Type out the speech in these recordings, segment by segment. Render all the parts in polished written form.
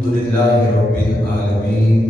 الحمدللہ رب العالمین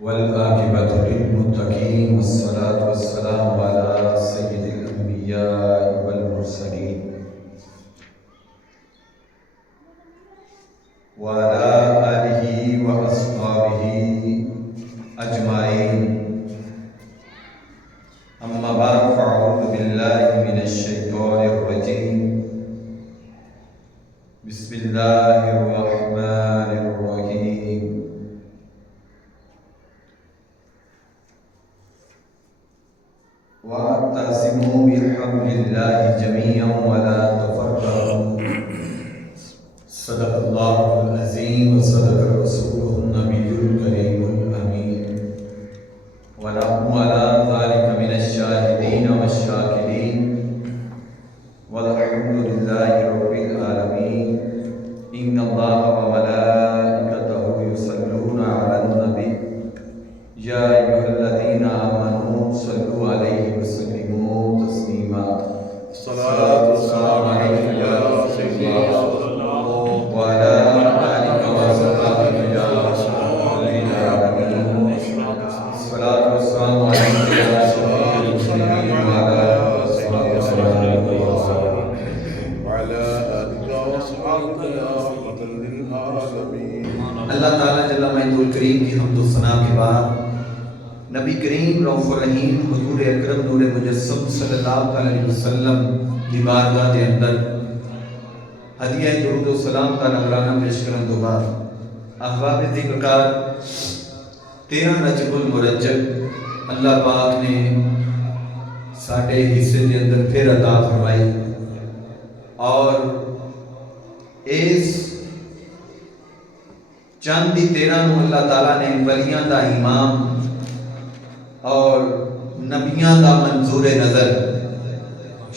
والعاقبۃ للمتقین والصلاة والسلام علی سید الانبیاء والمرسلین وعلی آلہ واصحابہ اجمعین اما بعد فاعوذ باللہ من الشیطان الرجیم بسم اللہ الرحمن الرحیم واعتصموا بحبل اللہ جميعا ولا تفرقوا صدق اللہ العظیم وصدق رسولہ النبی الکریم الامین ونحن علی ذلک من الشاہدین والشاکرین والحمد للہ رب العالمین ان اللہ وملائکتہ یصلون علی النبی یا ایھا الذین آمنوا صلوا علیہ وسلموا تسلیما الصلاۃ والسلام علیک یا رسول اللہ وعلی آلک وصحبہ یا رسول العالمین الصلاۃ والسلام علیک یا شفیع المسلمین وعلی اللہ تعالیٰ جل مجدہ الکریم کی حمد و ثنا کے بعد نبی کریم رؤوف الرحیم حضور اکرم نور مجسم صلی اللہ علیہ وسلم کی بارگاہ کے اندر ہدیہ درود و سلام کا نذرانہ پیش کرنے تو بعد احباب ذکرکار 13 رجب المرجب اللہ پاک نے ساڈے حصے کے اندر پھر عطا فرمائی اور اس چاند دی 13 نو اللہ تعالیٰ نے ولیاں دا امام اور نبیاں دا منظور نظر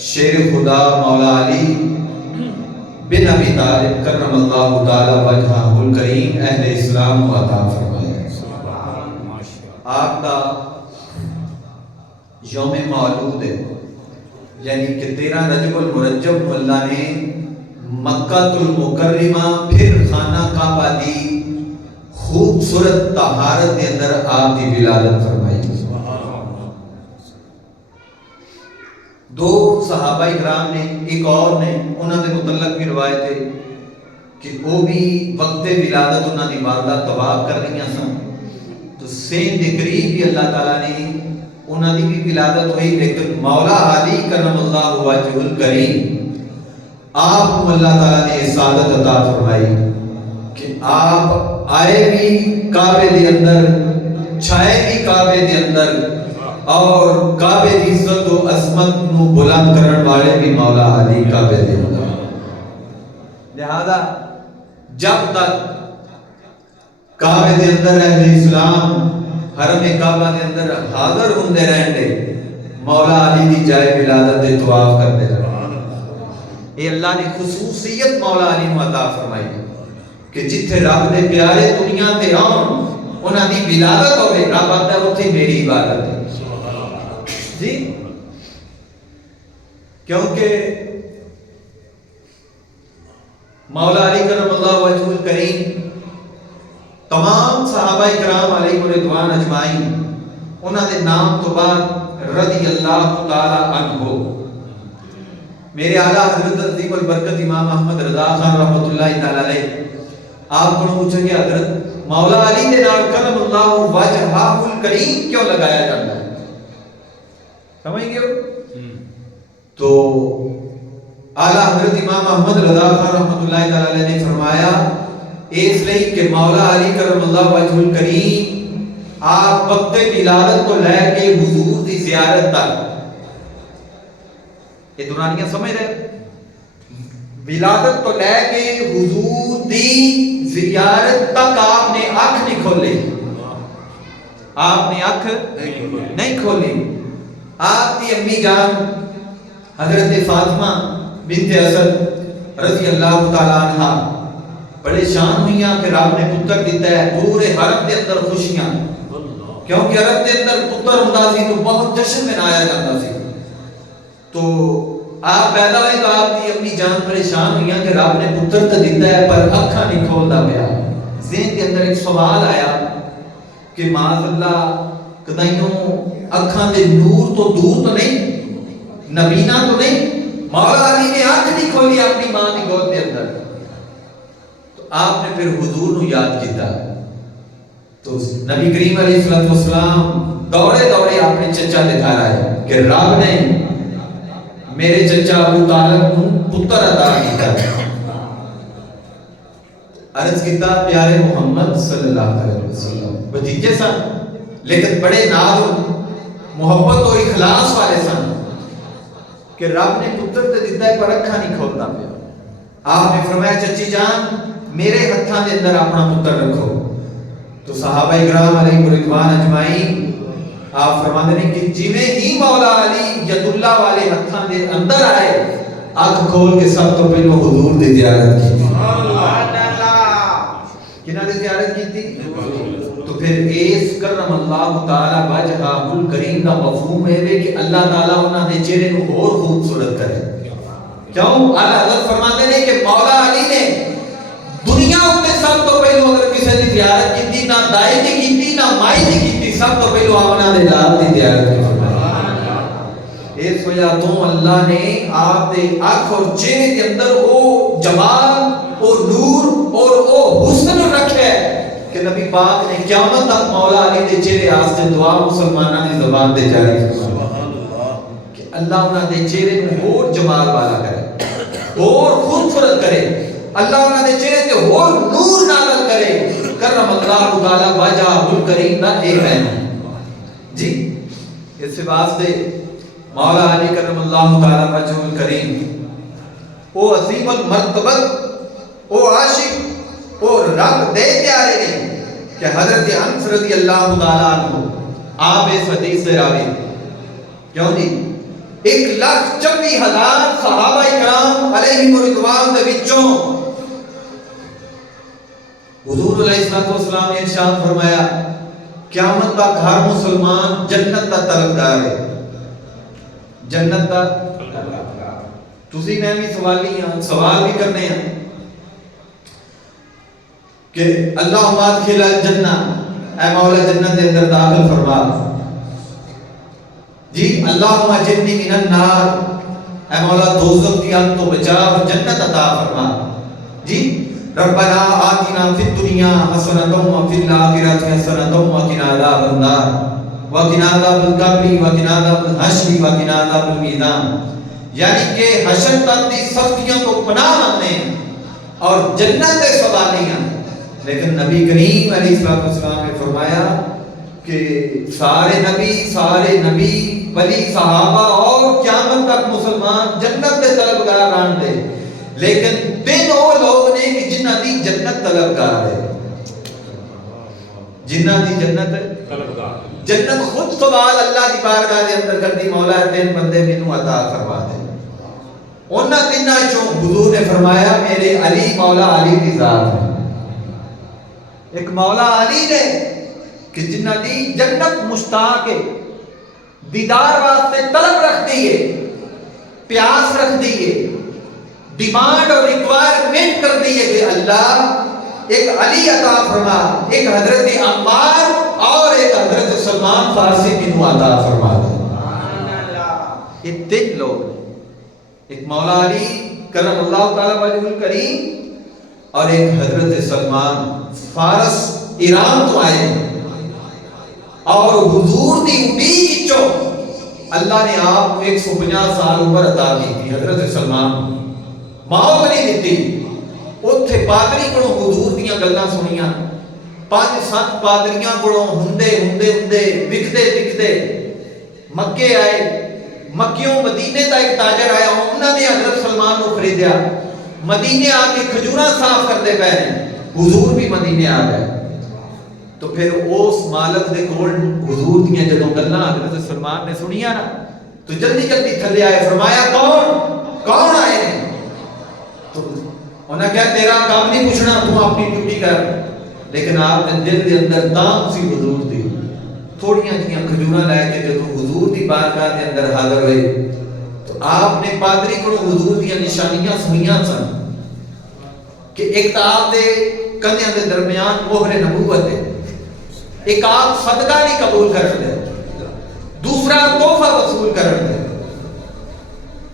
شیر خدا مولا علی بن ابی طالب کرم اللہ تعالی وجہہ الکریم اہل اسلام و عطا فرمایا۔ آپ دا یوم مولود ہے یعنی کہ 13 رجب المرجب کو اللہ نے مکہ المکرمہ پھر خانہ کعبہ دی خوبصورت طہارت کے اندر آپ کی ولادت فرمائی۔ دو صحابہ کرام نے ایک اور نے انہوں نے متعلق بھی روایت ہے کہ وہ بھی وقت ولادت انہوں نے والدہ طواف کر رہی سن تو سین دے قریب بھی اللہ تعالیٰ نے انہوں نے بھی ولادت ہوئی لیکن مولا علی کرم اللہ وجہ الکریم آپ کو اللہ تعالیٰ نے سعادت عطا فرمائی کہ آپ آئے بھی کعبے دے اندر چھائے بھی کعبے دے اندر اور کعبے دی عزت و عظمت نو بلند کرن والے بھی مولا علی کعبے دے اندر۔ لہذا جب تک کعبے دے اندر اہل اسلام حرم کعبہ دے اندر حاضر ہوندے رہن دے مولا علی دی جائے ولادت دے طواف کرتے رہے۔ یہ اللہ نے خصوصیت مولا علی نو عطا فرمائی کہ جتھے رب دے پیارے دنیا تے آن انہاں دی ولادت ہوے رب آتا ہے اتھے میری عبادت ہے جی، کیونکہ مولا علی کرم اللہ وجہ الکریم تمام صحابہ کرام علیہ رضوان اجمعین انہاں دے نام تو بعد رضی اللہ تعالی عنہ میرے اعلیٰ حضرت عظیم البرکت امام احمد رضا خان رحمۃ اللہ تعالی علیہ آپ کو پوچھیں کہ حضرت مولا علی دے نام کرم اللہ وجہہ الکریم کیوں لگایا جاتا ہے؟ سمجھ گئے ہو؟ تو اعلیٰ حضرت امام احمد رضا خان رحمۃ اللہ تعالی علیہ نے فرمایا اس لیے کہ مولا علی کرم اللہ وجہ الکریم آپ وقت ولادت کو لے کے حضور دی زیارت تک یہ دورانیاں سمجھ رہے ولادت تو لے کے حضور دی زیارت تک آپ نے آنکھ نہیں کھولے، آپ نے آنکھ نہیں کھولی۔ آپ کی امی جان حضرت فاطمہ بنت اسد رضی اللہ تعالیٰ عنہ پریشان ہوئیاں کہ رب نے پتر دیتا ہے، پورے حرم کے اندر خوشیاں کیونکہ حرم کے اندر پتر ہوندا سی تو بہت جشن منایا جاتا سی۔ تو آپ پیدا ہوئے تو آپ کی اپنی جان پریشان ہوئی کہ رب نے پتر تو دیتا ہے پر اکھا نہیں کھولتا پیا. ذہن کے اندر ایک سوال آیا کہ معاذ اللہ کدائیوں اکھاں دے نور تو دور تو نہیں، نبینا تو نہیں. مولا علی نے آنکھ نہیں کھولی اپنی ماں کی گود کے اندر. تو آپ نے پھر حضور نو یاد کیتا. تو نبی کریم علیہ السلام دوڑے دوڑے اپنے چچا دے گھر آئے کہ رب نے میرے چچا ابو طالب کو پتر عطا کیتا. عرض کیتا پیارے محمد صلی اللہ علیہ وسلم بھتیجے سن لیکن بڑے ناز محبت و اخلاص والے سن کہ رب نے پتر تے دیتا ہے پر اکھاں نہیں کھولتا پیا. آپ نے فرمایا چچی جان میرے ہتھاں دے اندر اپنا پتر رکھو. تو صحابہ کرام علیہ رضوان اجمعین آپ فرماتے ہیں کہ جویں ہی مولا علی ید اللہ والے ہتھاں دے اندر آئے اکھ کھول کے سب تو پہلو حضور دی زیارت کی. سبحان اللہ. کنہاں دی زیارت کی تھی؟ تو پھر اس کرم اللہ تعالی وجہہ الکریم دا مفہوم ہے کہ اللہ تعالی انہاں دے چہرے کو اور خوبصورت کرے. کیوں؟ اعلی حضرت فرماتے ہیں کہ مولا علی نے دنیا اتے سب تو پہلو اگر کسی دی زیارت کی نہ دائی دی کی نہ مائی دی کی سب تو پہلو آمنہ دے لال دی زیارت کی. اس وجہ تو اللہ نے آپ دے آنکھ اور چہرے کے اندر او جمال او نور اور او حسن رکھے کہ نبی پاک نے قیامت تک مولا علی دے چہرے آستے دعا مسلمانہ دی زبان دے جاری کہ اللہ انہاں دے چہرے کو اور جمال والا کرے اور خوبصورت کرے. اللہ انہاں دے چہرے تے اور نور نازل کرے. کرم اللہ تعالی وجہ الکریم دا اے ہے جی. اس واسطے مولا علی کرم اللہ تعالی وجہ الکریم او عظیم المرتبت او عاشق او رب دے پیارے نے کہ حضرت انس رضی اللہ تعالی عنہ آپ اس حدیث سے راوی کیوں جی 1,24,000 صحابہ کرام علیہم رضوان دے وچوں حضور علیہ السلام نے ارشاد فرمایا قیامت تک ہر مسلمان جنت کا طلبگار ہے. جنت کا تسی میں بھی سوال بھی کرنے ہیں کہ اللہم ادخل الجنہ اے مولا جنت کے اندر داخل فرما جی. اللہم اجرنی من النار اے مولا دوزخ کی آگ تو بچا جنت عطا فرما جی. ربنا آتنا فی الدنیا حسنۃ وفی الآخرۃ حسنۃ وقنا عذاب النار وقنا عذاب القبر وقنا عذاب الحشر وقنا عذاب المیزان. یعنی کہ حشر تک کی سختیوں کو پناہ مانگنے اور جنت کے سوالیاں. لیکن نبی کریم علیہ السلام نے فرمایا کہ سارے نبی ولی صحابہ اور قیامت تک مسلمان جنت کے طلبگار آن دے لیکن دن وہ لوگ نے کہ جنہ دی جنت طلبگار ہے. جنہ دی جنت طلبگار جنت خود سوال اللہ دی بارگاہ دے اندر کر دی مولا تین بندے مینوں عطا فرما دے. انہاں تیناں چوں حضور نے فرمایا میرے علی مولا علی دی ذات ہے. ایک مولا علی نے کہ جنہ دی جنت مشتاق ہے دیدار واسطے طلب رکھ دی ہے پیاس رکھ دی ہے ڈیمانڈ اور ریکوائرمنٹ کر دی ہے کہ اللہ ایک علی عطا فرما ایک حضرت عمار اور ایک حضرت سلمان فارسی بن عطا فرما دے. یہ تین لوگ ایک مولا علی کرم اللہ تعالی وجہ الکریم اور ایک حضرت سلمان فارس ایران تو آئے اور حضور دی امید چو اللہ نے آپ کو 150 سال عمر عطا کی تھی. حضرت سلمان موت نہیں دیتی اتھے پادری کو حضور دیاں گلاں سنیاں 5-7 پادریاں کو ہندے وکھدے مکے آئے مکیوں مدینے دا ایک تاجر آیا انہوں نے حضرت سلمان کو خریدیا مدینے آ کے کھجوراں صاف کرتے پے حضور بھی مدینے آ گئے. تو پھر اس مالک دے کول حضور دیاں جدوں گلاں حضرت سلمان نے سنیاں نا تو جلدی تھلے آئے فرمایا کون آئے ہیں. تو انہوں نے کہا تیرا کام نہیں پوچھنا تو اپنی ڈیوٹی کر. لیکن آپ نے دل دے اندر تام سی حضور دی تھوڑیاں جیاں کھجوراں لے کے جدوں حضور دی بارگاہ دے اندر حاضر ہوئے تو آپ نے پادری کو حضور دی نشانیاں سنیاں سن کہ ایک تو آپ دے کندھیاں دے درمیان مہر نبوت ہے، ایک آپ صدقہ نہیں قبول کرن دے، دوسرا تحفہ وصول کرن دے.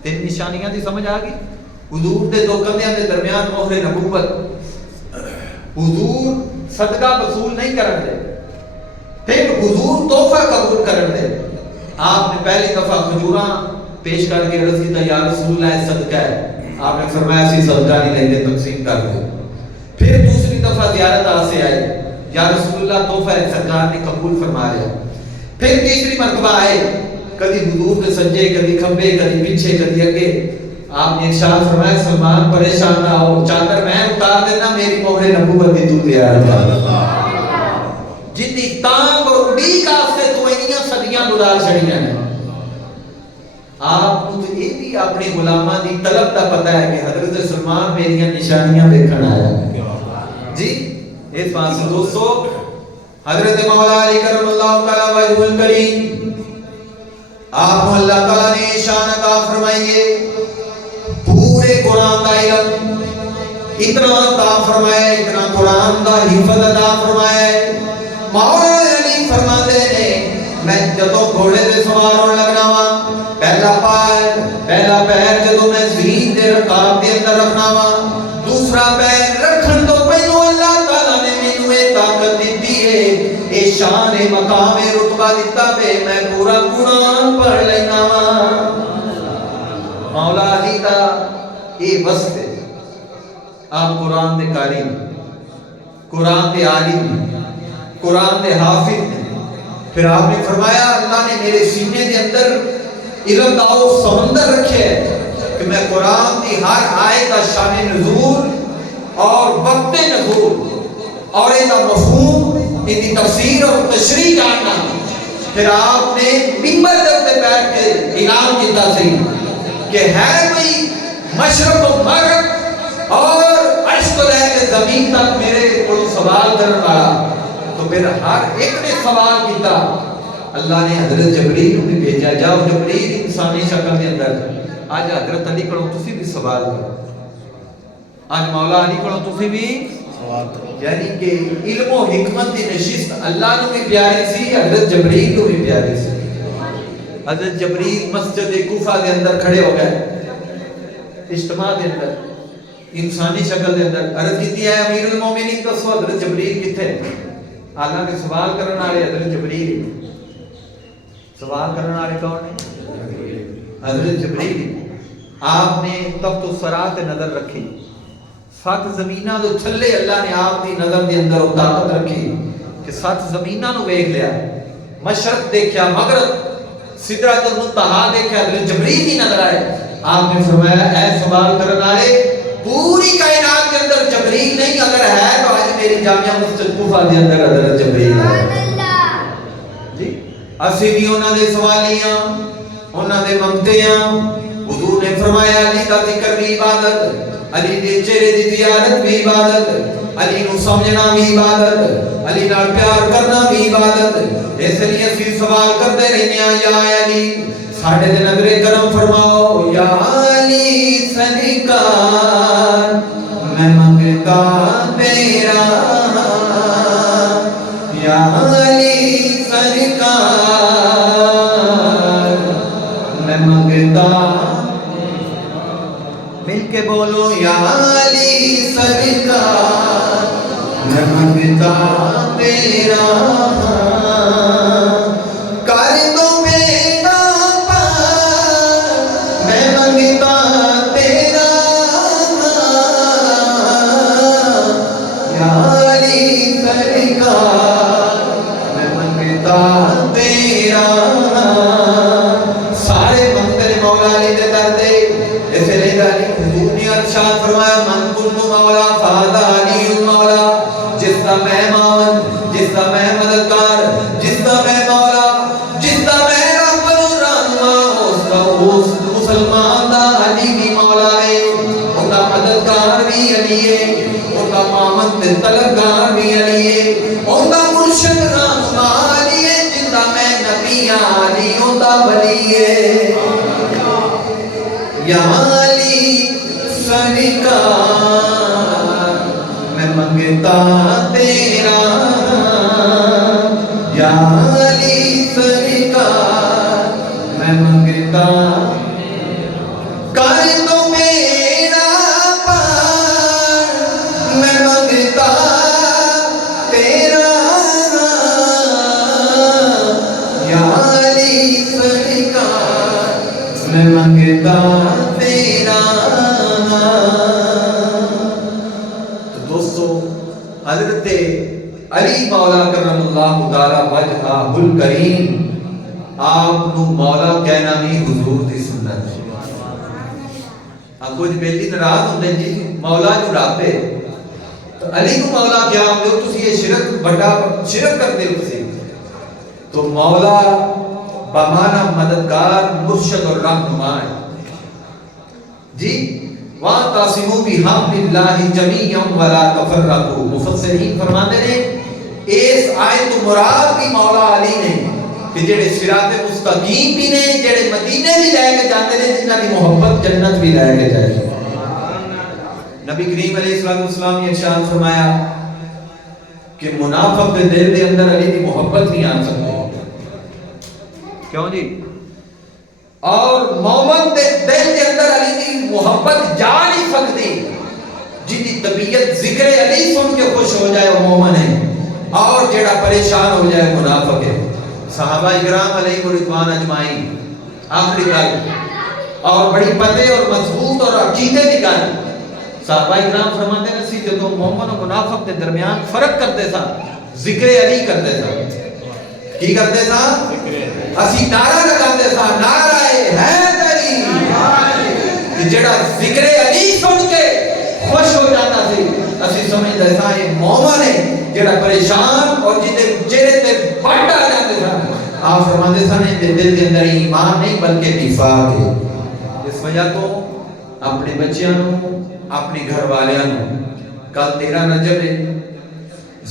تین نشانیاں دی سمجھ آ گئی. حضور دے دو کندھیاں دے درمیان مہر نبوت، حضور صدقہ وصول نہیں کرن دے، پھر حضور تحفہ قبول کرن دے. آپ نے پہلی دفعہ کھجوراں پیش کر کے عرض کیتا یا رسول اللہ صدقہ ہے، آپ نے فرمایا اسی صدقہ نہیں لیندے، تقسیم کر دو. پھر دوسری دفعہ زیارت آسے آئے، یا رسول اللہ تحفہ ہے، سرکار نے قبول فرمایا. پھر تیسری مرتبہ آئے، کدی حضور کے سجے، کدی کھبے، کدی پیچھے، کدی اگے. آپ نے ارشاد فرمایا سلمان پریشان نہ ہو، چادر میں اتار دینا، میری مہر نبوت دی تو دیا ہے. جتنی تانگ اور اڑیک آستے تو اینیاں صدیاں گزار چھڑیاں ہیں. آپ کو تو یہ بھی اپنی غلامہ دی طلب دا پتہ ہے کہ حضرت سلمان میری نشانیاں دیکھن آیا ہے. جی اس بات سے دوستو، حضرت مولا علی کرم اللہ تعالی وجہ الکریم، آپ کو اللہ تعالیٰ نے شان عطا فرمائیے، پورے قرآن دا علم اتنا عطا فرمایا، اتنا قرآن دا حفظ عطا فرمایا. مولا علی فرماتے ہیں میں جدو گھوڑے دے سوار ہون لگنا وا، پہلا پیر جدو میں زمین دے رکاب دے اندر رکھنا وا، دوسرا پیر رکھن تو پہلو اللہ تعالیٰ نے مینوں اے طاقت دیتی ہے، اے شان مقام رتبہ دیتا پہ میں پورا قرآن پڑھ لینا وا. مولا علی دا اے وصف ہے. آپ قرآن دے قاری، قرآن دے عالم، قرآن دے حافظ. پھر آپ نے فرمایا اللہ نے میرے سینے دے اندر علم دا وہ سمندر رکھے کہ میں قرآن دی ہر آیت دا شان نزول اور وقت نزول اور ان کا مفہوم، ان کی تفسیر اور تشریح جاننا. پھر آپ نے منبر دے اوپر بیٹھ کے اعلان کیتا سی کہ ہے کوئی مشرق و مغرب اور عرش کو لے کے زمین تک میرے کو سوال کرنے والا. تو پھر ہر ایک نے سوال کیتا. اللہ نے حضرت جبریل کو بھی بھیجا، جاؤ جبریل انسانی شکل کے اندر آج حضرت علی کو تسی بھی سوال کرو، آج مولا علی کو تسی بھی سوال کرو. یعنی کہ علم و حکمت کی نشست اللہ کو بھی پیاری سی، حضرت جبریل کو بھی پیاری سی. حضرت جبریل مسجد کوفہ کے اندر کھڑے ہو گئے، اجتماع کے اندر انسانی شکل کے اندر. عرض کیتی ہے امیر المومنین دسو حضرت جبریل کتھے؟ حالانکہ سوال کرنے والے حضرت جبریل، سوال کرنے والے کون ہیں؟ حضرت جبریل. آپ نے تخت الثری تے نظر رکھی، 7 زمیناں دے تھلے اللہ نے آپ دی نظر دے اندر وہ طاقت رکھی کہ 7 زمیناں نو ویکھ لیا، مشرق دیکھیا، مغرب، سدرۃ المنتہا دیکھیا، حضرت جبریل کی نظر آئے. آپ نے فرمایا اے سوال کرنے والے، پوری کائنات کے اندر جبریل نہیں اگر ہے تو آج میری جامعہ مسجد کوفہ کے اندر حضرت جبریل ہے. جی اسی بھی انہاں دے سوالیاں، انہاں دے منگتیاں. حضور نے فرمایا علی دا ذکر بھی عبادت، علی دے چہرے دی زیارت بھی عبادت، علی نو سمجھنا بھی عبادت، علی نال پیار کرنا بھی عبادت. اس لیے اسی سوال کرتے رہنے یا علی ساڑھے دے نظر کرم فرماؤ، یا علی سرکار میں منگتا تیرا، یا علی سرکار میں منگتا. مل کے بولو یا علی سرکار میں منگتا تیرا، کر دو طلبگار بھی علی ہے، اوندا مرشد رہنما علی ہے، جندا میں نبی علی اوندا ولی ہے. یا علی سرکار میں منگتا تیرا، یا علی سرکار میں منگتا کر دو میرا پار، میں منگتا تیرا، یا علی سرکار میں منگتا تیرا۔ تو دوستو، حضرت علی مولا کرم اللہ تعالی وجہہ الکریم آپ نو مولا کہنا بھی حضور دی سنت ہے۔ آپ کوئی بیلی ناراض ہوندے جی مولا جو رابے تو علی کو مولا کیا ہوندے ہو، تسی یہ شرک بڑا شرک کرتے ہو تسی۔ تو مولا بمانا مددگار، مرشد اور رہنما ہے جی۔ وَاعْتَصِمُوا بِحَبْلِ اللَّهِ جَمِيعًا وَلَا تَفَرَّقُوا، مفسرین فرماتے ہیں اس آیت مراد بھی مولا علی نے کہ جڑے صراط مستقیم بھی نے، جڑے مدینے بھی لے کے جاتے ہیں، جنہ کی محبت جنت بھی لے کے جائے۔ نبی کریم علیہ السلام نے ارشاد فرمایا کہ منافق کے دل دے اندر علی کی محبت نہیں آ سکتی، کیوں جی؟ اور مومن دے دل دے اندر علی کی محبت جا نہیں سکتی، جن کی طبیعت ذکر علی سن کے خوش ہو جائے وہ مومن ہے، اور جڑا پریشان ہو جائے منافق ہے۔ صحابہ اکرام علیہ رضوان اجمعین، آخری گل اور بڑی پتے اور مضبوط اور عقیدے کی گل، صحابہ اکرام فرماتے ہیں سی جدوں مومن اور منافق کے درمیان فرق کرتے سا ذکر علی کرتے سا، کی کرتے سا؟ اسی نعرہ لگاتے سا، نعرہ حیدری، جڑا ذکر علی سن کے خوش ہو جاتا سی، اسی سمجھتے سا یہ مومن ہے جڑا پریشان اور جدے چہرے تے پٹ آ جاتے سا۔ آپ فرماتے سا نے دل کے اندر ایمان نہیں بلکہ نفاق ہے۔ اس وجہ تو اپنے بچیاں نو، اپنے گھر والیاں نو، کل 13 رجب ہے،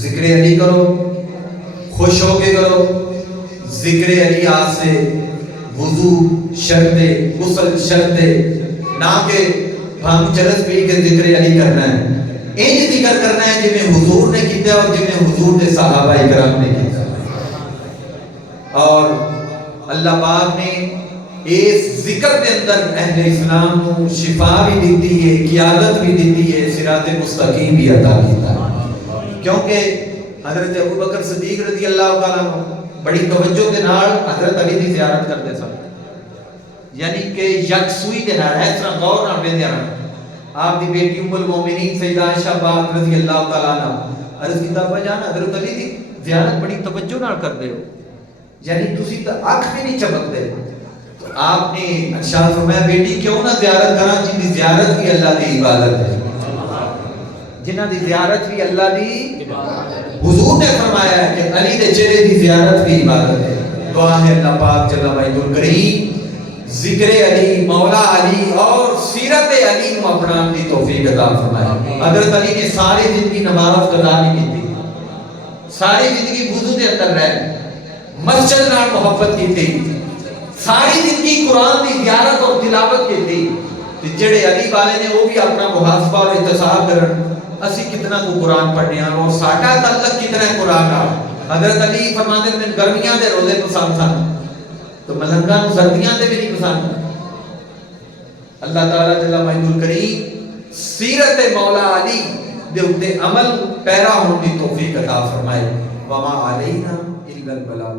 ذکر علی کرو، خوش ہو کے کرو۔ ذکر علی آج سے وضو شرط ہے، غسل شرط ہے، نہ کہ بھانگ چرس پی کے ذکر علی کرنا ہے، انج ذکر کرنا ہے جی میں حضور نے کیتا اور جی میں حضور نے صحابہ اکرام نے کیتا۔ اور اللہ پاک نے اس ذکر کے اندر اہل اسلام کو شفا بھی دیتی ہے، قیادت بھی دیتی ہے، صراط مستقیم بھی عطا کیتا ہے۔ کیونکہ حضرت ابو بکر صدیق رضی اللہ تعالیٰ عنہ بڑی توجہ کے نال حضرت علی دی زیارت کرتے سن، یعنی کہ یکسوئی کے نال، اس طرح غور نال ویندے ہن۔ آپ دی بیٹی ام المومنین سیدہ عائشہ پاک رضی اللہ تعالیٰ عنہ عرض کیتا ابا جان حضرت علی دی زیارت بڑی توجہ نال کردے ہو، یعنی تسی تو آنکھ بھی نہیں چمکدے۔ تو آپ نے ارشاد فرمایا بیٹی کیوں نہ زیارت کراں، جن دی زیارت بھی اللہ دی عبادت ہے، جنہ دی زیارت بھی اللہ دی عبادت ہے۔ حضور نے فرمایا ہے کہ علی دے چہرے دی زیارت بھی عبادت ہے۔ دعا ہے اللہ پاک جل وعلا الکریم ذکر علی، مولا علی اور سیرت علی کو اپنانے کی توفیق عطا فرمائے۔ حضرت علی نے ساری زندگی نماز قضا نہیں کی تھی، ساری زندگی وضو دے اندر رہے، مسجد نال محبت کی تھی، ساری زندگی قرآن کی زیارت اور تلاوت کی تھی۔ جڑے علی والے نے وہ بھی اپنا محاسبہ اور احتساب کرن، اسی کتنا کو قرآن پڑھنے ہیں اور ساٹا تعلق کتنا ہے قرآن کا۔ حضرت علی فرماتے ہیں گرمیاں دے روزے پسند تھا تو ملنگاں نو سردیاں دے بھی نہیں پسند۔ اللہ تعالیٰ جل وعلا الکریم سیرت مولا علی دے اتے عمل پیرا ہونے کی توفیق عطا فرمائے۔ وما علینا الا البلاغ۔